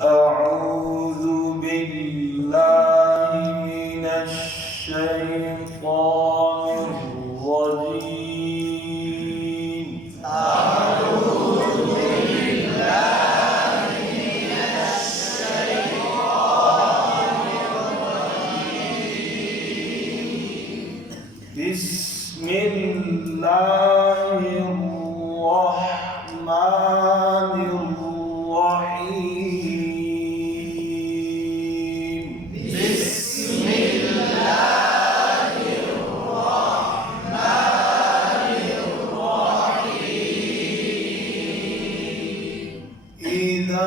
أعوذ بالله من الشيطان الرجيم. أعوذ بالله من الشيطان الرجيم. بسم الله الرحمن الرحيم. بسم الله الرحمن الرحيم. إذا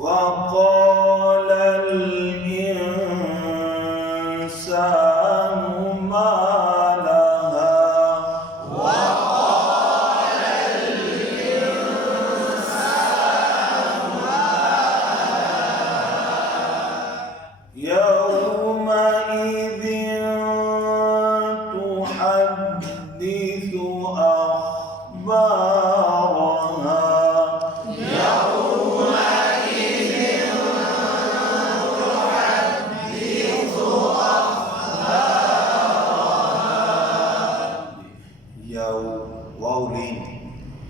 وقال الإنسان ما لها. وقال الإنسان ما لها. يومئذ تحدث أخبارها.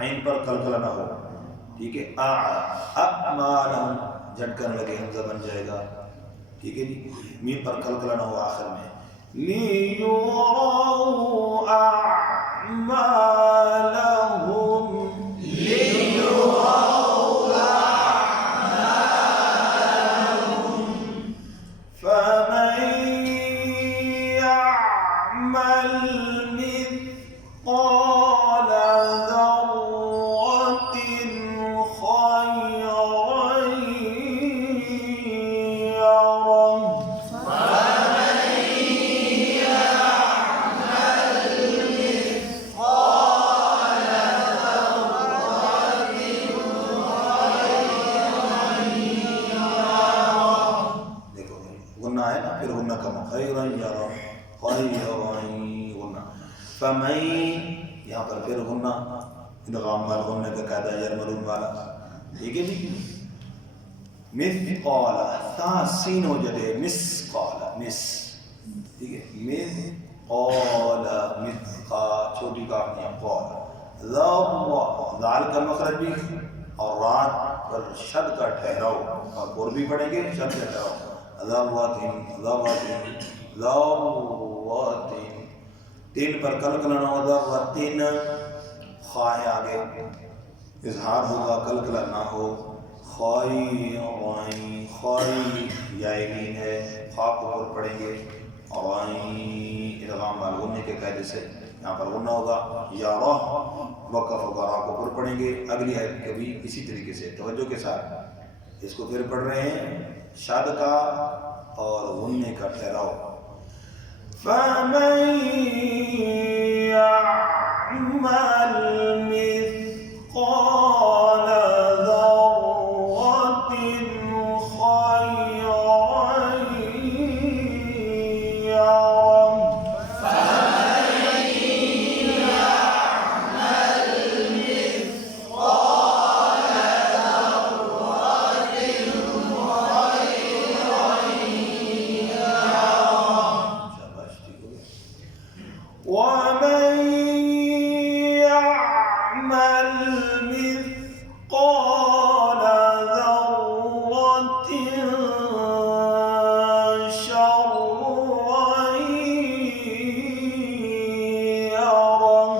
عین پر قلقلہ نہ ہو، ٹھیک ہے، اعمالہم جھٹکن لگے حمزہ بن جائے گا، ٹھیک ہے جی، میم پر قلقلہ نہ ہو آخر میں، لیُرَوْا اعمالہم، فمن يعمل مثقال ذرة خيرا يره، غنہ ہے نا، پھر غنہ کم خیرا یرا، خیرا غنہ، فمن، یہاں پر پھر غنہ، ادغام مال غنہ کا قاعدہ یرملون والا، ٹھیک ہے جی، مثقال، تا سین ہو جاتے ہیں، مسقال، مس، ٹھیک ہے، مثقال، مثقا، چھوٹی کاف نہیں، قال، ذرہ، ذال کا مخرج بھی اور رات پر شد کا ٹھہراؤ، اور پر بھی پڑھیں گے شد کا ٹھہراؤ، ذراتین، ذراتین، ذراتین، تین پر قلقلہ نہ ہو، ذراتین، خواہ آگے اظہار ہوگا، قلقلہ نہ ہو، خوائی، غائیں، خوائی یائین ہے، خواہ کو پر پڑھیں گے، اور غائیں ادغام مال غنہ کے قاعدے سے یہاں پر غنہ ہوگا، یا راہ وقف ہوگا، راہ کو پر پڑھیں گے، اگلی آیت کبھی اسی طریقے سے توجہ کے ساتھ اس کو پھر پڑھ رہے ہیں، شاد کا اور غنہ کا ٹھہراؤ، فَمَن يَعْمَلْ مِثْقَالَ ذَرَّةٍ خَيْرًا يَرَهُ، وَمَن يَعْمَلْ مِثْقَالَ ذَرَّةٍ شَرًّا يَرَهُ،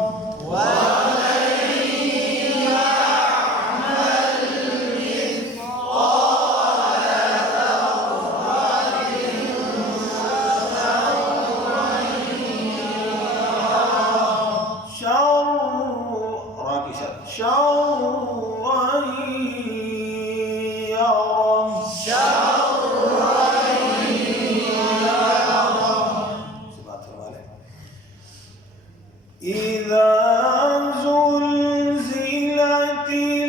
شرًا يَرَهُ، سے بات فرما لیں، إِذَا زُلْزِلَتِ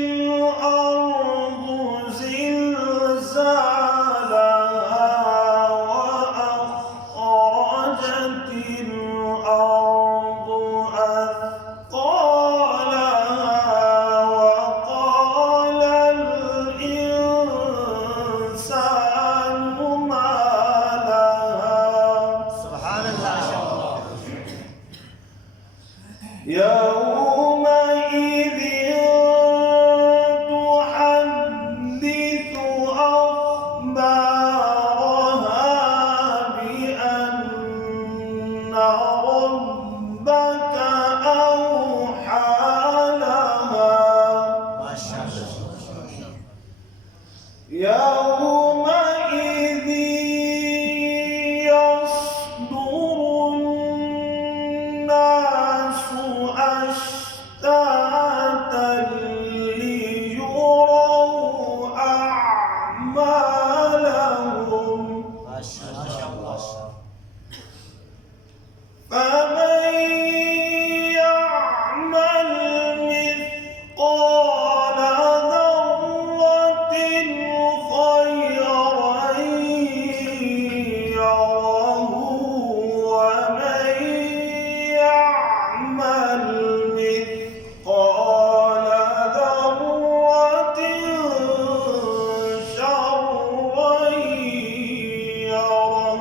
الْأَرْضُ زِلْزَالَهَا وَأَخْرَجَتِ الْأَرْضُ أَثْقَالَهَا وَقَالَ الْإِنسَانُ مَا لَهَا، يَوْمَئِذٍ تُحَدِّثُ أَخْبَارَهَا بِأَنَّ رَبَّكَ أَوْحَى لَهَا، يَوْمَئِذٍ يَصْدُرُ النَّاسُ أَشْتَاتًا لِيُرَوْا أَعْمَالَهُمْ، فَمَن يَعْمَلْ مِثْقَالَ ذَرَّةٍ خَيْرًا يَرَهُ، وَمَن يَعْمَلْ مِثْقَالَ ذَرَّةٍ شَرًّا يَرَهُ،